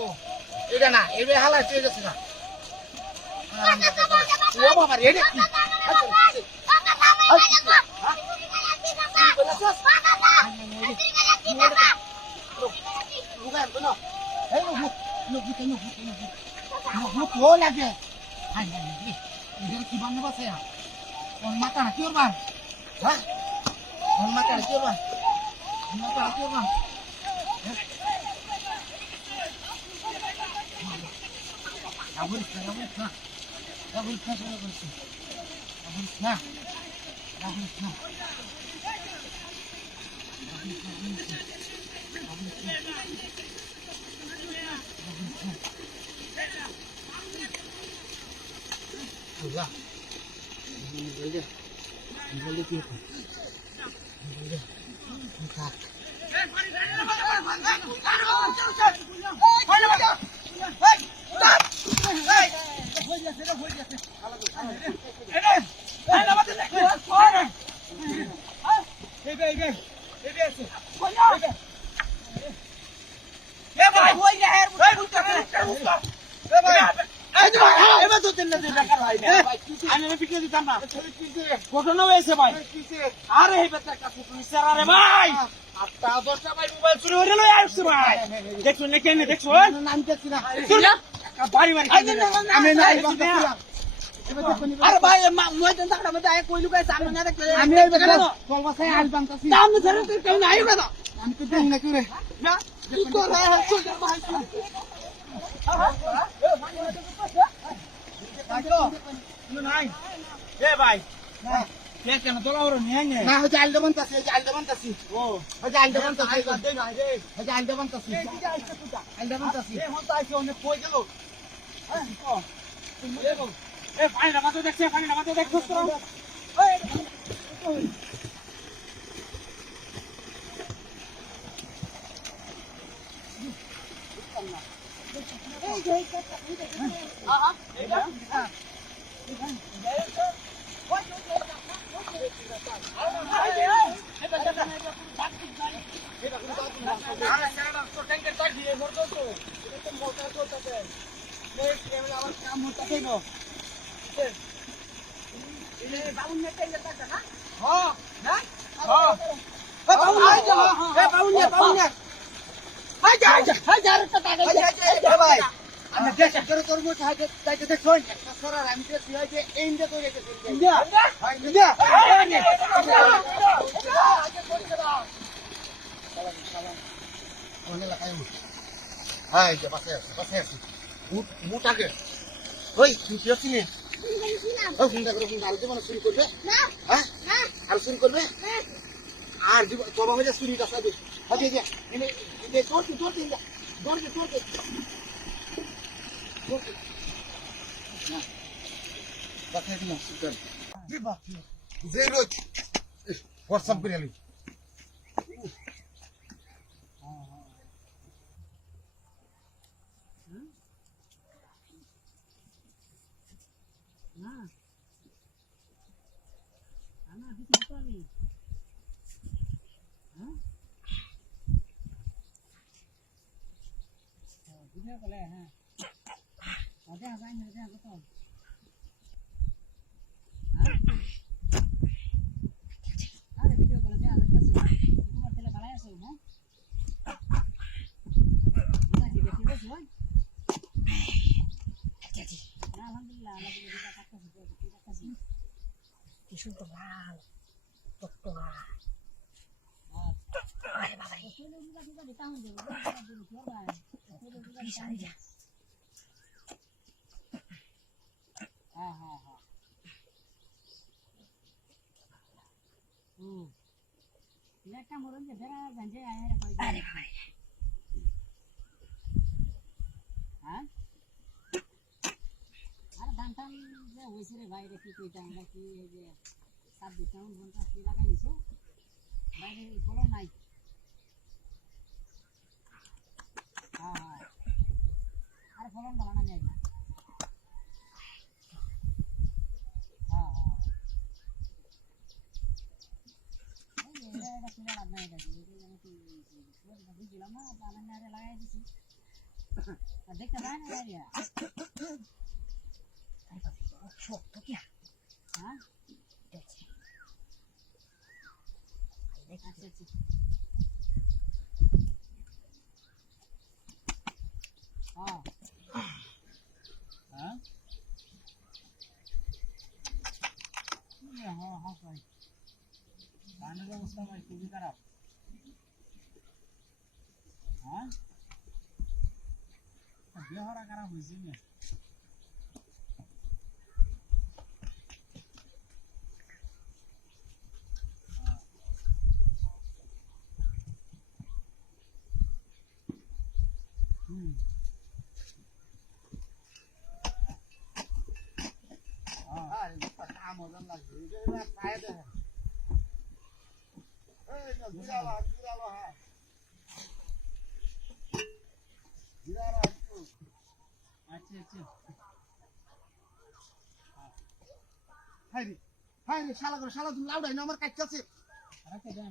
তো এটা না এবে হালা চেয়ে গেছে না ও বাবা রে এটা কি লাগে কি বান্ধব আছে ওর মাথা কি ওর বান হ্যাঁ ওর মাথা কি ওর বান মাথা কি ওর বান Abul ঘটনা হয়েছে ভাই আরে এই বেটার কাছে তুই সারারে ভাই 8টা 10টা ভাই মোবাইল চুরি হয়ে লই আসছে ভাই দেখছো না কেন দেখছো নাম দেখছি না বাড়ি বাড়ি আমি না আরে ভাই ময়দান থাকড়া মধ্যে আয় কই লুকায় সামনে না দেখলে আমি এই বেটা চল বাসায় আল বানতাছি দাম ধরে তুই কেন আইও না আমি তো দেখ না কি রে না কি করে চল ভাই নাই এ ভাই কে কেন তোলা ওর নিয়ে নে না হচ্ছে আলদা বানতাছি ও হচ্ছে আলদা বানতাছি দে না রে হচ্ছে আলদা বানতাছি আলদা বানতাছি এ হন তাইছে অনেক কই গেল হ্যাঁ এ ফাইন না তো দেখছ ফাইন না তো দেখছ তো আর তোমার মধ্যে চুরিটা সাথে হোয়াটসঅ্যাপ করে আলি বাইরে কি কইতাম নাকি এই যে 26 টাউন ঘন্টা কি লাগাই নিছো বাইরে ফলো নাই হ্যাঁ আরে ফলন ভালো না যায় হ্যাঁ এটা কিনা লাগ নাই এটা আমি কি বুঝলাম না লাগাই দিছি দেখতে পাই না দাঁড়িয়ে শক্ত কি হ্যাঁ দেখছি দেখছি হ্যাঁ হ্যাঁ হ্যাঁ হ্যাঁ ভাই পানির অবস্থা ভাই খুবই খারাপ হ্যাঁ ব্যবহার খারাপ হয়েছে না মজা লাগছে আচ্ছা আচ্ছা হাই রে শালা তুমি লাউডাই না আমার কাছে আছে রাখতে দেন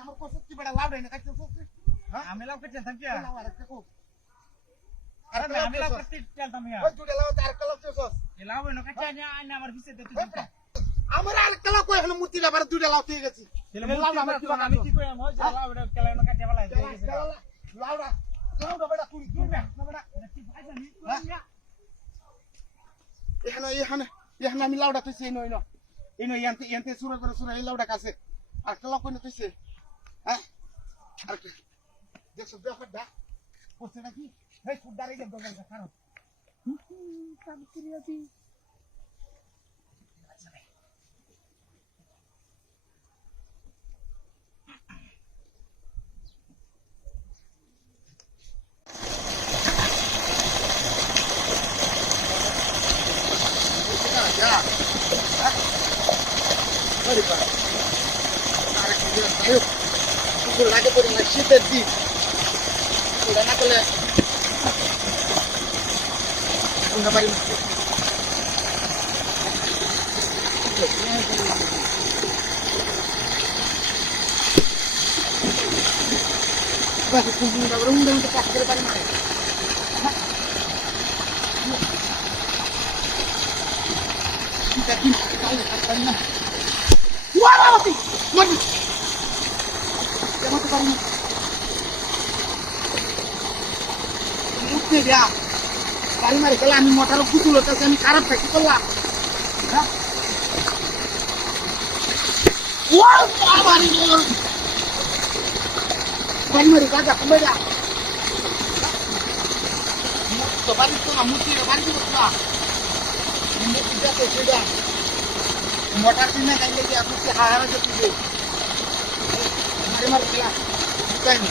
আমার কষ্ট কি বড় লাউডাই না কাছে আছে আমি লাউ কেটে থাকি লাউ আর দেখো আরে আমি লাউ কেটে চলতাম ইয়া ওই দুটো লাউ তার কলপ চছস এ লাউ না কাছে আইনা আমার পিছে দে তুই আমার আর কলা কই হলো মূর্তি না বারে দুটো লাউ ঠিক আছে তাহলে লাউ আমি কি কই আমি লাউ এটা কলা না কাছে বলাই লাউডা বড় তুই না বড় ঠিক আছে নি কইয়া এখানে আমি লাউডা তুইছি এই নই ইয়ান্তে সুরা করে সুরা এই লাউডা কাছে আর কলা কই না তুইছে হ্যাঁ আর দেখছ ব্যাপারটা হচ্ছে নাকি এই ফুটদারে গেল দল খারাপ কাম করিয়াছি লাগে পড়ে না শীতের দিন না করলে পারি কাজ করে পারি না বাড়ি মারি গেলে আমি মোটার পুতুল হতেছে আমি খারাপ থাকি করলাম বাড়ি মারি গাজা কমে যা বাড়ি তো না মূর্তি বাড়ি সেটা মোটার কিনে গাইলে গিয়ে আপনি হাহারা যে তুলে বাড়ি মারি গেলাম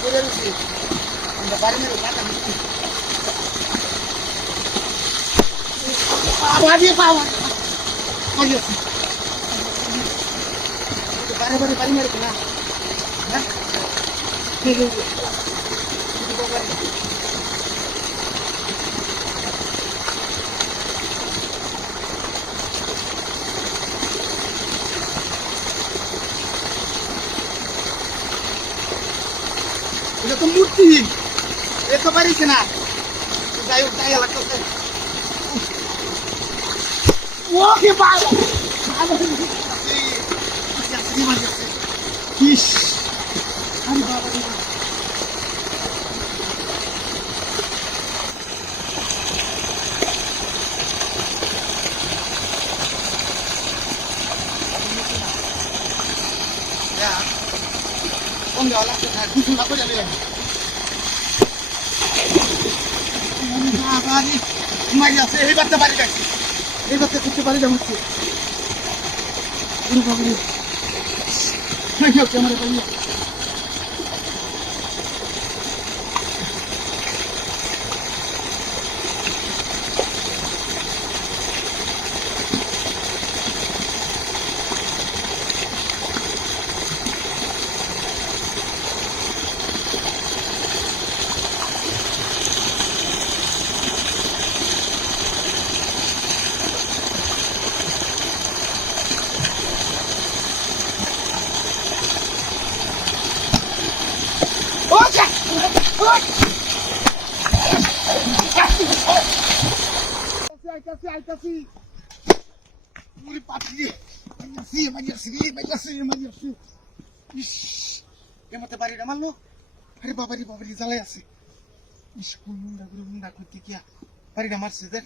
করে রয়েছে বাড়ি মেরে গাজা মূর্তি বাড়ি পাওয়া বারে বারে বাড়ি মেরে না এটা তো মূর্তি এ তো পারিস না যাই হোক যাই লাগতেছে ওকে বাবা ইস আমি বাবা কোন দেওয়া লাগছে না কিছু না করে যাবে মারি আছে এই বাচ্চা বাড়ি যাচ্ছে এই বাচ্চা কিছু বাড়ি যাবো ক্যামেরা পাই আইতাছি পুরি পাতি মারিয়াছি ইস এমতে বাড়ি না মারলো আরে বাবারি জ্বালাই আছে ইস কোন মুন্ডা করতে গিয়া বাড়িটা মারছে দেখ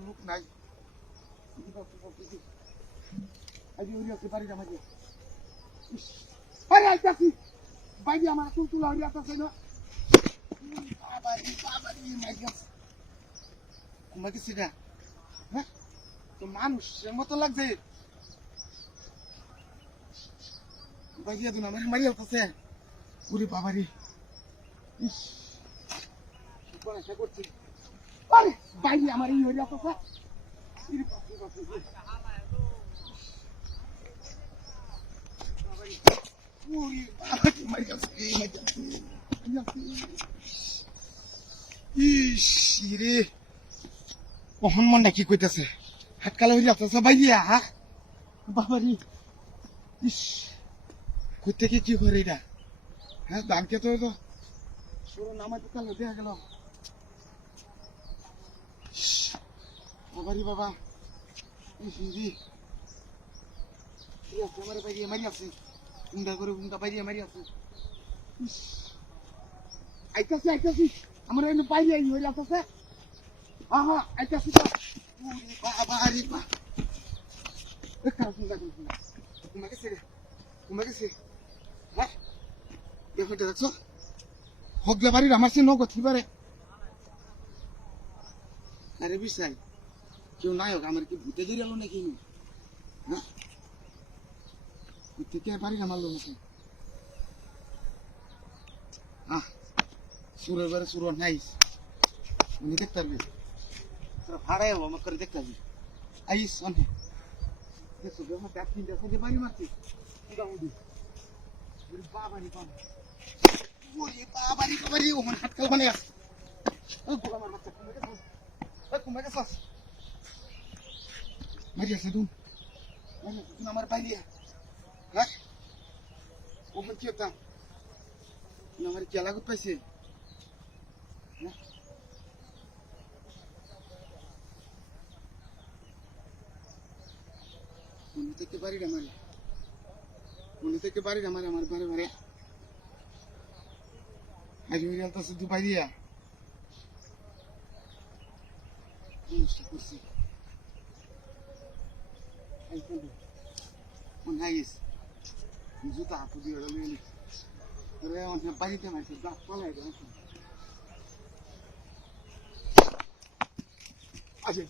লোক নাই আজ ওই আছে বাড়িটা মারিয়া ইস আরে আইতাছি বাইরে আমার তুলা হইয়া আছে না বাবারি মারিয়াছে তোমাকে সিধা হ্যাঁ তো মানুষের মতো লাগছে বাইরিয়া দিন আমার মারিয়া আছে ওরে বাবারি ইস কি করছি আরে বাইরে আমার এই হইয়া আছে কখন মনটা কি কইতেছে হাতকালে হইলে আপনার বাইয়া হা বাবারি ইস কইতে কি করে এটা হ্যাঁ দামকে তো নামা তো কালো দেখা গেল বাবারি বাবা ইস আমার বাইরে মারি আছে গুন্ডা করে গুন্ডা বাইরে মারি আছে আইতাছি আমার এনে বাইরে হইলে আছে aha আইতাছি তো বাবারি বা কুমাকে হ্যাঁ দেখো দেখছো হকলে বাড়ির আমার সে নগদ কি পারে আরে বিশাই কেউ নাই হোক আমার কি ভূতে জড়ি আলো নাকি হ্যাঁ থেকে বাড়ির আমার লোক আছে সুরের বারে সুর নাইস উনি দেখতে পারবি ভাড়াই হবো আমার করে দেখতে পারবি আইস অনেক দেখছো আমার ব্যাগ কিনতে আছে বাড়ি মারছি বাবারি ও মানে হাত কাল মানে আছে আমার বাচ্চা কুমে গেছাস মারি আছে দুন আমার বাইলিয়া হ্যাঁ ও কি হতাম আমার কি লাগুত পাইছে মনে থেকে বাড়িটা মারে আমার বারে আজ ওই তো শুধু বাইরিয়া করছি নাইস জুতা হাতে দিয়ে বাড়িতে মারছে দাঁত পালাই আচ্ছা